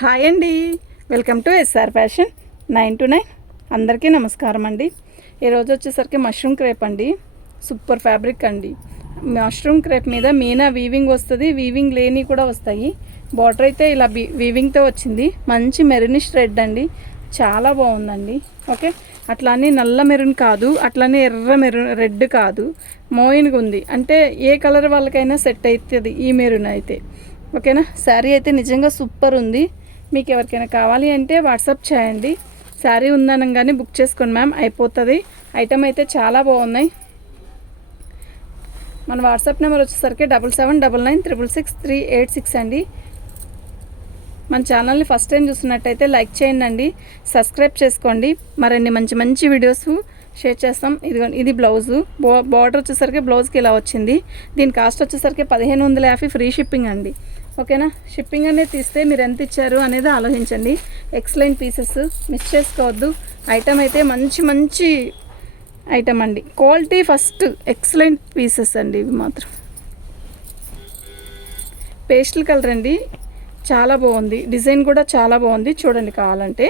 Hi అండి, welcome to SR fashion 9 to 9. అందరికీ నమస్కారం అండి. ఈరోజు వచ్చేసరికి మష్రూమ్ క్రేప్ అండి. సూపర్ ఫ్యాబ్రిక్ అండి. మష్రూమ్ క్రేప్ మీద మీనా వీవింగ్ వస్తుంది, వీవింగ్ లేని కూడా వస్తాయి. బార్డర్ అయితే ఇలా వీవింగ్తో వచ్చింది. మంచి మెరూనిష్ రెడ్ అండి, చాలా బాగుందండి. ఓకే, అట్లానే నల్ల మెరూన్ కాదు, అట్లానే ఎర్ర మెరూన్ రెడ్ కాదు, మోయిన్గా ఉంది. అంటే ఏ కలర్ వాళ్ళకైనా సెట్ అవుతుంది ఈ మెరూన్ అయితే. ఓకేనా, శారీ అయితే నిజంగా సూపర్ ఉంది. మీకు ఎవరికైనా కావాలి అంటే వాట్సాప్ చేయండి. శారీ ఉందనగానే బుక్ చేసుకోండి మ్యామ్, అయిపోతుంది. ఐటమ్ అయితే చాలా బాగున్నాయి. మన వాట్సాప్ నెంబర్ వచ్చేసరికి 7799966386 అండి. మన ఛానల్ని ఫస్ట్ టైం చూస్తున్నట్టయితే లైక్ చేయండి, సబ్స్క్రైబ్ చేసుకోండి. మరిన్ని మంచి మంచి వీడియోస్ షేర్ చేస్తాం. ఇది బ్లౌజు. బార్డర్ వచ్చేసరికి బ్లౌజ్కి ఇలా వచ్చింది. దీని కాస్ట్ వచ్చేసరికి 1550 ఫ్రీ షిప్పింగ్ అండి. ఓకేనా, షిప్పింగ్ అనేది తీస్తే మీరు ఎంత ఇచ్చారు అనేది ఆలోచించండి. ఎక్సలెంట్ పీసెస్, మిస్ చేసుకోవద్దు. ఐటమ్ అయితే మంచి మంచి ఐటమ్ అండి. క్వాలిటీ ఫస్ట్, ఎక్సలెంట్ పీసెస్ అండి. ఇవి మాత్రం పేస్టల్ కలర్ అండి, చాలా బాగుంది. డిజైన్ కూడా చాలా బాగుంది, చూడండి కావాలంటే.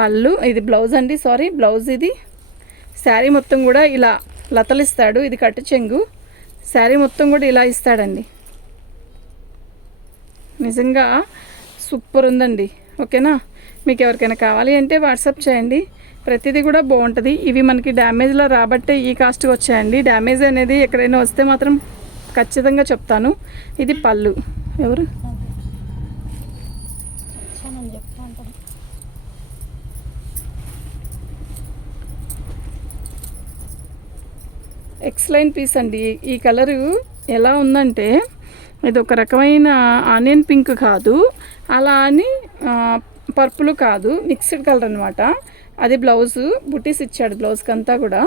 పళ్ళు, ఇది బ్లౌజ్ అండి, సారీ బ్లౌజ్ ఇది. శారీ మొత్తం కూడా ఇలా లతలు ఇస్తాడు. ఇది కట్టు చెంగు. శారీ మొత్తం కూడా ఇలా ఇస్తాడండి. నిజంగా సూపర్ ఉందండి. ఓకేనా, మీకు ఎవరికైనా కావాలి అంటే వాట్సాప్ చేయండి. ప్రతిదీ కూడా బాగుంటుంది. ఇవి మనకి డ్యామేజ్లో రాబట్టే ఈ కాస్ట్కి వచ్చాయండి. డ్యామేజ్ అనేది ఎక్కడైనా వస్తే మాత్రం ఖచ్చితంగా చెప్తాను. ఇది పళ్ళు. ఎవరు ఎక్సలెంట్ పీస్ అండి. ఈ కలరు ఎలా ఉందంటే, ఇది ఒక రకమైన ఆనియన్ పింక్ కాదు, అలా అని పర్పుల్ కాదు, మిక్స్డ్ కలర్ అనమాట. అది బ్లౌజు, బుటీస్ ఇచ్చాడు బ్లౌజ్కి అంతా కూడా.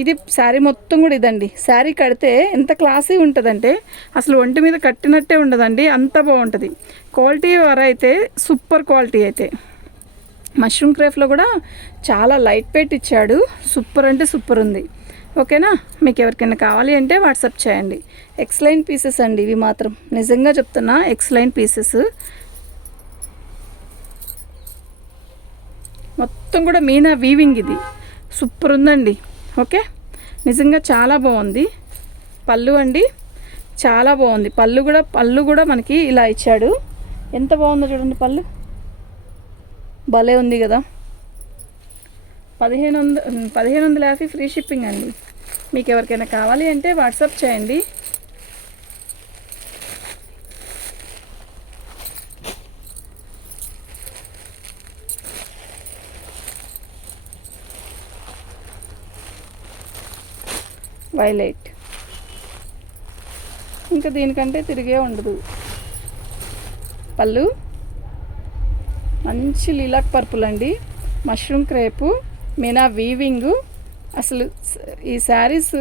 ఇది శారీ మొత్తం కూడా ఇదండి. శారీ కడితే ఎంత క్లాసీ ఉంటుందంటే అసలు ఒంటి మీద కట్టినట్టే ఉండదండి, అంత బాగుంటుంది. క్వాలిటీ అయితే సూపర్ క్వాలిటీ. అయితే మష్రూమ్ క్రేఫ్లో కూడా చాలా లైట్ వెయిట్ ఇచ్చాడు. సూపర్ అంటే సూపర్ ఉంది. ఓకేనా, మీకు ఎవరికైనా కావాలి అంటే వాట్సాప్ చేయండి. ఎక్సలెంట్ పీసెస్ అండి ఇవి మాత్రం, నిజంగా చెప్తున్నా ఎక్సలెంట్ పీసెస్. మొత్తం కూడా మీనా వీవింగ్, ఇది సూపర్ ఉందండి. ఓకే, నిజంగా చాలా బాగుంది. పళ్ళు అండి, చాలా బాగుంది. పళ్ళు కూడా మనకి ఇలా ఇచ్చాడు. ఎంత బాగుందో చూడండి, పళ్ళు భలే ఉంది కదా. 1550 ఫ్రీ షిప్పింగ్ అండి. మీకు ఎవరికైనా కావాలి అంటే వాట్సాప్ చేయండి. వైలెట్, ఇంకా దీనికంటే తిరిగే ఉండదు. పళ్ళు మంచి లీలాక్ పర్పుల్ అండి. Mushroom crepe, Meena వీవింగు. అసలు ఈ శారీస్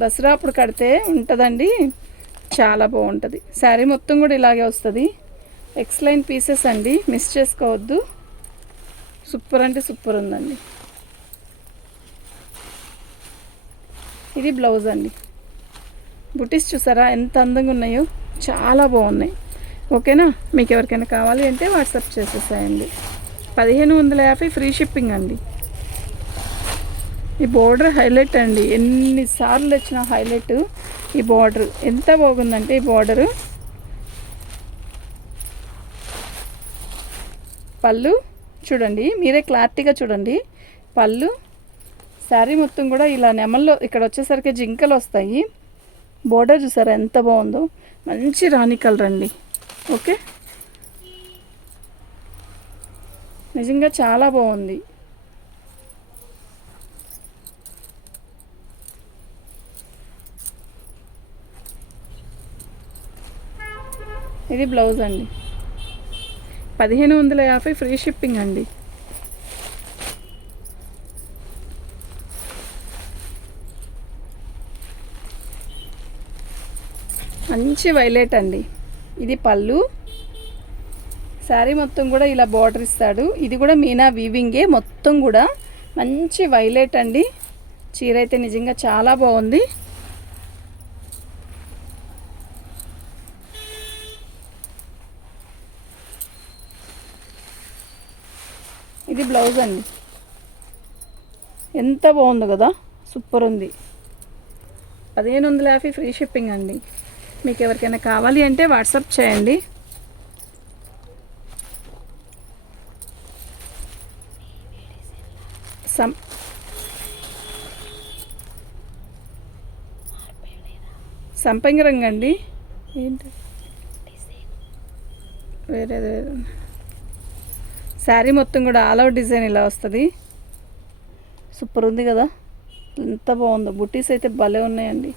దసరా అప్పుడు కడితే ఉంటుందండి, చాలా బాగుంటుంది. శారీ మొత్తం కూడా ఇలాగే వస్తుంది. ఎక్సలెంట్ పీసెస్ అండి, మిస్ చేసుకోవద్దు. సూపర్ అంటే సూపర్ ఉందండి. ఇది బ్లౌజ్ అండి. బుటీస్ చూసారా ఎంత అందంగా ఉన్నాయో, చాలా బాగున్నాయి. ఓకేనా, మీకు ఎవరికైనా కావాలి అంటే వాట్సాప్ చేసేసాయండి. 1550 ఫ్రీ షిప్పింగ్ అండి. ఈ బార్డర్ హైలైట్ అండి, ఎన్నిసార్లు వచ్చిన హైలైట్. ఈ బార్డర్ ఎంత బాగుందంటే, ఈ బార్డరు. పళ్ళు చూడండి, మీరే క్లారిటీగా చూడండి. పళ్ళు, శారీ మొత్తం కూడా ఇలా నెమల్లో ఇక్కడ వచ్చేసరికి జింకలు వస్తాయి. బార్డర్ చూసారా ఎంత బాగుందో, మంచి రాణి కలర్ అండి. ఓకే, నిజంగా చాలా బాగుంది. ఇది బ్లౌజ్ అండి. 1550 ఫ్రీ షిప్పింగ్ అండి. మంచి వైలెట్ అండి. ఇది పళ్ళు. శారీ మొత్తం కూడా ఇలా బార్డర్ ఇస్తాడు. ఇది కూడా మీనా వీవింగే మొత్తం కూడా. మంచి వైలెట్ అండి. చీర అయితే నిజంగా చాలా బాగుంది. ఇది బ్లౌజ్ అండి. ఎంత బాగుంది కదా, సూపర్ ఉంది. 1550 ఫ్రీ షిప్పింగ్ అండి. మీకు ఎవరికైనా కావాలి అంటే వాట్సాప్ చేయండి. సంపంగి రంగు అండి. ఏంటి వేరే శారీ మొత్తం కూడా ఆల్ అవుట్ డిజైన్ ఇలా వస్తుంది. సూపర్ ఉంది కదా, ఎంత బాగుందో. బుట్టీస్ అయితే భలే ఉన్నాయండి.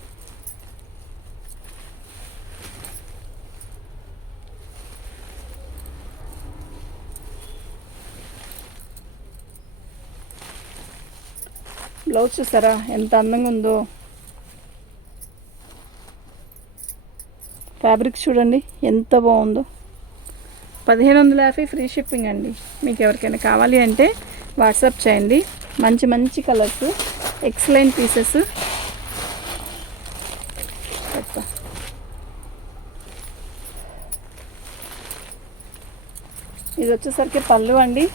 బ్లౌజ్ చూసారా ఎంత అందంగా ఉందో. ఫ్యాబ్రిక్ చూడండి ఎంత బాగుందో. 1550 ఫ్రీ షిప్పింగ్ అండి. మీకు ఎవరికైనా కావాలి అంటే వాట్సాప్ చేయండి. మంచి మంచి కలర్స్, ఎక్సలెంట్ పీసెస్. ఇది వచ్చేసరికి పళ్ళు అండి.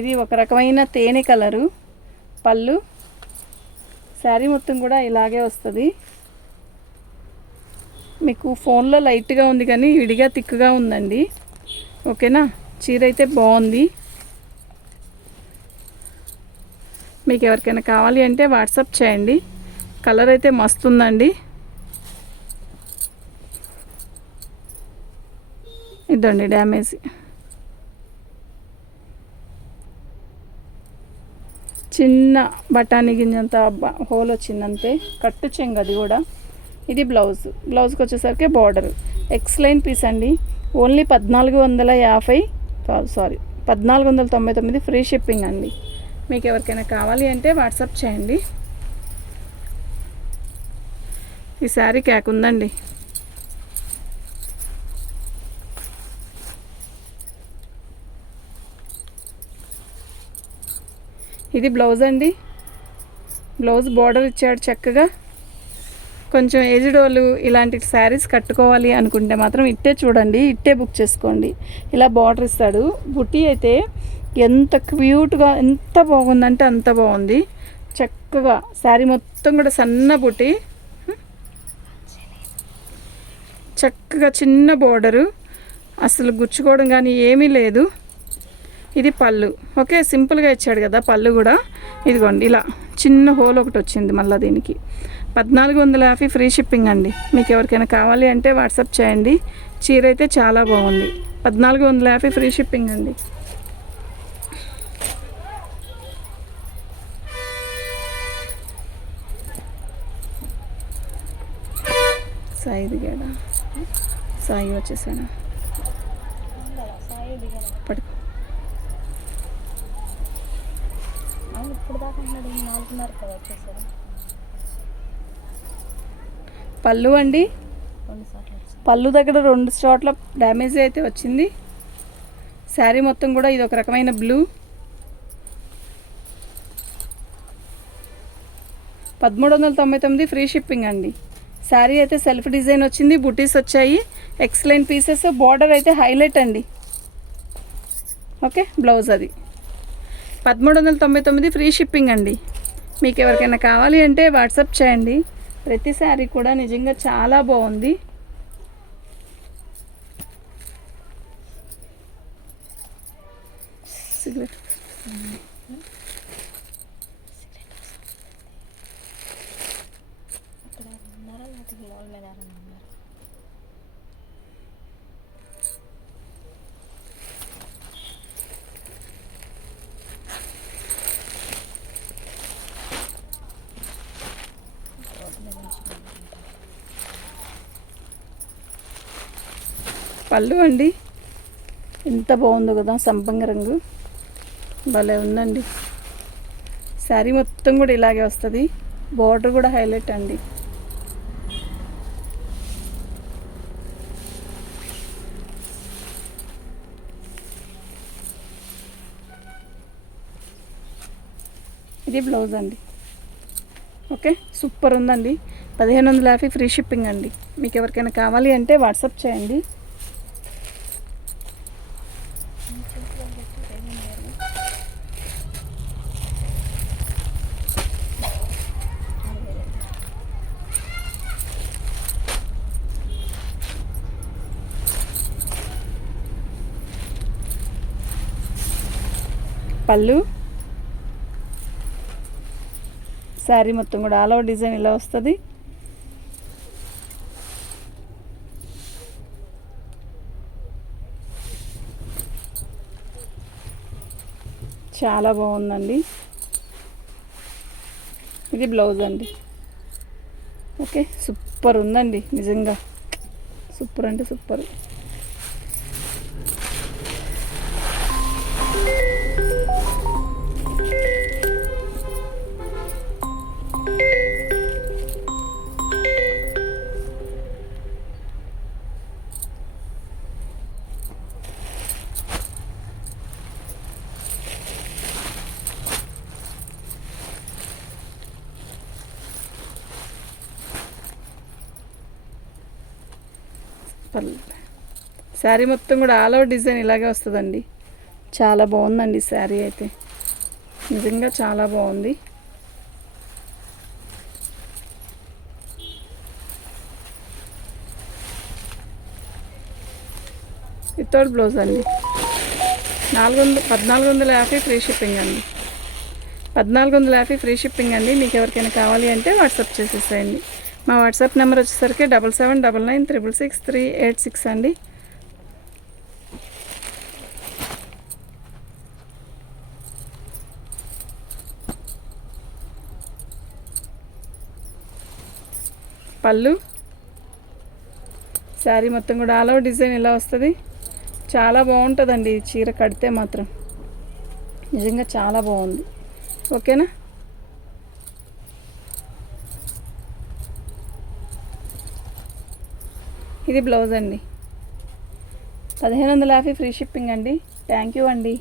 ఇది ఒక రకమైన తేనె కలరు పళ్ళు. శారీ మొత్తం కూడా ఇలాగే వస్తుంది. మీకు ఫోన్లో లైట్గా ఉంది కానీ విడిగా థిక్గా ఉందండి. ఓకేనా, చీర అయితే బాగుంది. మీకు ఎవరికైనా కావాలి అంటే వాట్సాప్ చేయండి. కలర్ అయితే మస్తు ఉందండి. ఇదండి డ్యామేజ్. చిన్న బఠానీ గింజంత హోల్ వచ్చిందంతే. కట్టు చెంగు అది కూడా. ఇది బ్లౌజ్కి వచ్చేసరికి బార్డర్. ఎక్సలెంట్ పీస్ అండి. ఓన్లీ 1499 ఫ్రీ షిప్పింగ్ అండి. మీకు ఎవరికైనా కావాలి అంటే వాట్సాప్ చేయండి. ఈ శారీ క్యాక్ ఉందండి. ఇది బ్లౌజ్ అండి. బ్లౌజ్ బార్డర్ ఇచ్చాడు చక్కగా. కొంచెం ఏజ్డ్ వాళ్ళు ఇలాంటి శారీస్ కట్టుకోవాలి అనుకుంటే మాత్రం ఇట్టే చూడండి, ఇట్టే బుక్ చేసుకోండి. ఇలా బార్డర్ ఇస్తాడు. బుట్టి అయితే ఎంత క్యూట్గా, ఎంత బాగుందంటే అంత బాగుంది. చక్కగా శారీ మొత్తం కూడా సన్న బుట్టి, చక్కగా చిన్న బార్డరు, అసలు గుచ్చుకోవడం కానీ ఏమీ లేదు. ఇది పళ్ళు. ఓకే, సింపుల్గా ఇచ్చాడు కదా పళ్ళు కూడా. ఇదిగోండి ఇలా చిన్న హోల్ ఒకటి వచ్చింది మళ్ళీ దీనికి. 1450 ఫ్రీ షిప్పింగ్ అండి. మీకు ఎవరికైనా కావాలి అంటే వాట్సాప్ చేయండి. చీర అయితే చాలా బాగుంది. 1450 ఫ్రీ షిప్పింగ్ అండి. సాయి దిగాడా? సాయి వచ్చేసాను. పడుకో. పళ్ళు అండి. పళ్ళు దగ్గర 2 చోట్ల డ్యామేజ్ అయితే వచ్చింది. శారీ మొత్తం కూడా ఇది ఒక రకమైన బ్లూ. 1399 ఫ్రీ షిప్పింగ్ అండి. శారీ అయితే సెల్ఫ్ డిజైన్ వచ్చింది. బుటీస్ వచ్చాయి. Excellent pieces. బార్డర్ అయితే హైలైట్ అండి. ఓకే, బ్లౌజ్ అది. 1399 ఫ్రీ షిప్పింగ్ అండి. మీకు ఎవరికైనా కావాలి అంటే వాట్సాప్ చేయండి. ప్రతి శారీ కూడా నిజంగా చాలా బాగుంది. పళ్ళు అండి. ఎంత బాగుందో కదా, సంపంగ రంగు భలే ఉందండి. శారీ మొత్తం కూడా ఇలాగే వస్తుంది. బార్డర్ కూడా హైలైట్ అండి. ఇది బ్లౌజ్ అండి. ఓకే, సూపర్ ఉందండి. 1550 ఫ్రీ షిప్పింగ్ అండి. మీకు ఎవరికైనా కావాలి అంటే వాట్సాప్ చేయండి. పళ్ళు, శారీ మొత్తం కూడా ఆల్ ఓవర్ డిజైన్ ఇలా వస్తుంది. చాలా బాగుందండి. ఇది బ్లౌజ్ అండి. ఓకే, సూపర్ ఉందండి, నిజంగా సూపర్ అంటే సూపర్. శారీ మొత్తం కూడా ఆల్ ఓవర్ డిజైన్ ఇలాగే వస్తుందండి. చాలా బాగుందండి శారీ అయితే, నిజంగా చాలా బాగుంది. వితౌట్ బ్లౌజ్ అండి. 1450 ఫ్రీ షిప్పింగ్ అండి. 1450 ఫ్రీ షిప్పింగ్ అండి. మీకు ఎవరికైనా కావాలి అంటే వాట్సాప్ చేసేసేయండి. మా వాట్సాప్ నెంబర్ వచ్చేసరికి 7799966386 అండి. పళ్ళు, శారీ మొత్తం కూడా ఆల్ ఓవర్ డిజైన్ ఇలా వస్తుంది. చాలా బాగుంటుందండి చీర కడితే మాత్రం, నిజంగా చాలా బాగుంది. ఓకేనా? ఇది బ్లౌజ్ అండి. 1550 ఫ్రీ షిప్పింగ్ అండి. థ్యాంక్ యూ అండి.